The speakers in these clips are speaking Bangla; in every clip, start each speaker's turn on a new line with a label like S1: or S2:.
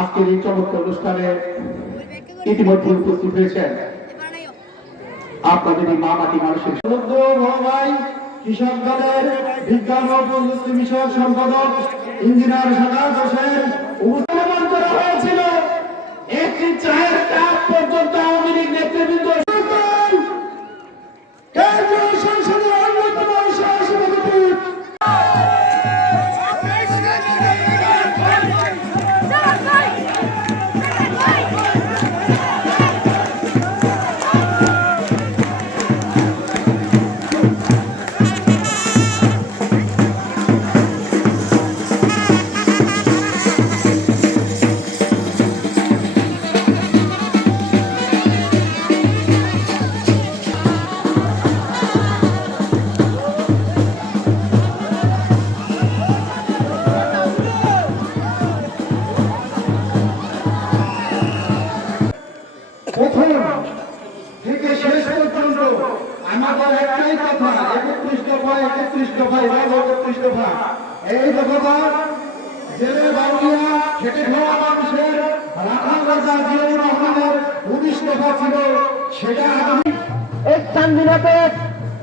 S1: আজকের এই চমৎকার অনুষ্ঠানে ইতিমধ্যে উপস্থিত হয়েছেন আপনাদের এই মা মাটি মানুষের
S2: ভাই কৃষক দলের বিজ্ঞান ও প্রযুক্তি বিষয়ক সম্পাদক ইঞ্জিনিয়ার সাদাত হোসেন প্রথম থেকে শেষ পর্যন্ত আমাদের একটাই কথা একত্রিশ দফা একত্রিশ দফা এবার একত্রিশ দফা এই দফাটা জেলে বাংলা খেটে খাওয়া মানুষের রাখা রাজা জিয়াউর রহমানের উনিশ দফা ছিল সেটা আগামী
S1: এক চান্দিনাতে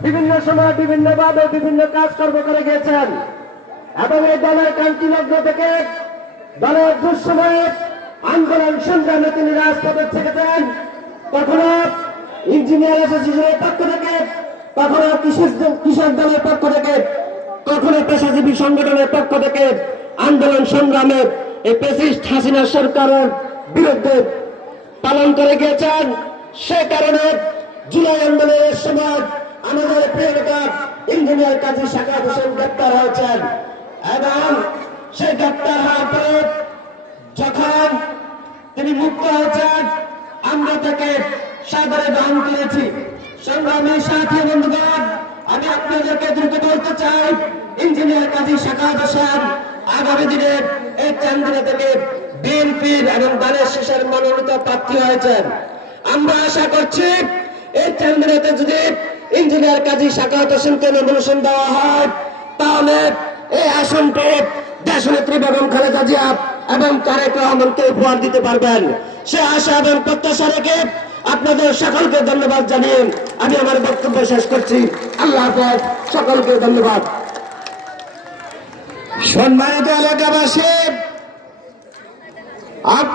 S1: বিভিন্ন সময় বিভিন্ন ভাবে বিভিন্ন কাজ কর্ম করে গেছেন এবং এই দলের কান্তিলগ্ন থেকে দলের দুঃসময়ে আন্দোলন সংগ্রামে তিনি রাজপথে থেকেছেন কখনো ইঞ্জিনিয়ার অ্যাসোসিয়েশনের পক্ষ থেকে কখনো কৃষক কৃষক দলের পক্ষ থেকে কখনো পেশাজীবী সংগঠনের পক্ষ থেকে আন্দোলন সংগ্রামে এই পেসিস্ট হাসিনা সরকারের বিরুদ্ধে পালন করে গিয়েছেন সে কারণে জুলাই আন্দোলনের সময় আমাদের প্রিয় ইঞ্জিনিয়ার কাজী শাখা হোসেন গ্রেপ্তার হয়েছেন এবং সেই গ্রেপ্তার হওয়ার পরে যখন তিনি মুক্ত হয়েছেন আমরা তাকে সাগরে দান করেছি সংগ্রামী সাথী বন্ধুগণ আমি আপনাদেরকে দ্রুত বলতে চাই ইঞ্জিনিয়ার কাজী শাখা হোসেন আগামী দিনে এই চান্দিনা থেকে বিএনপির এবং দলের শেষের মনোনীত প্রার্থী হয়েছেন আমরা আশা করছি এই চান্দিনাতে যদি ইঞ্জিনিয়ার কাজী শাখা হোসেনকে নমিনেশন দেওয়া হয় তাহলে এই আসনটি নেত্রী বেগম খালেদা জিয়া এবং তারেক রহমানকে উপহার দিতে পারবেন সে আশা এবং প্রত্যাশা রেখে আপনাদের সকলকে ধন্যবাদ জানিয়ে আমি আমার বক্তব্য শেষ করছি আল্লাহ সকলকে ধন্যবাদ সম্মানিত এলাকাবাসী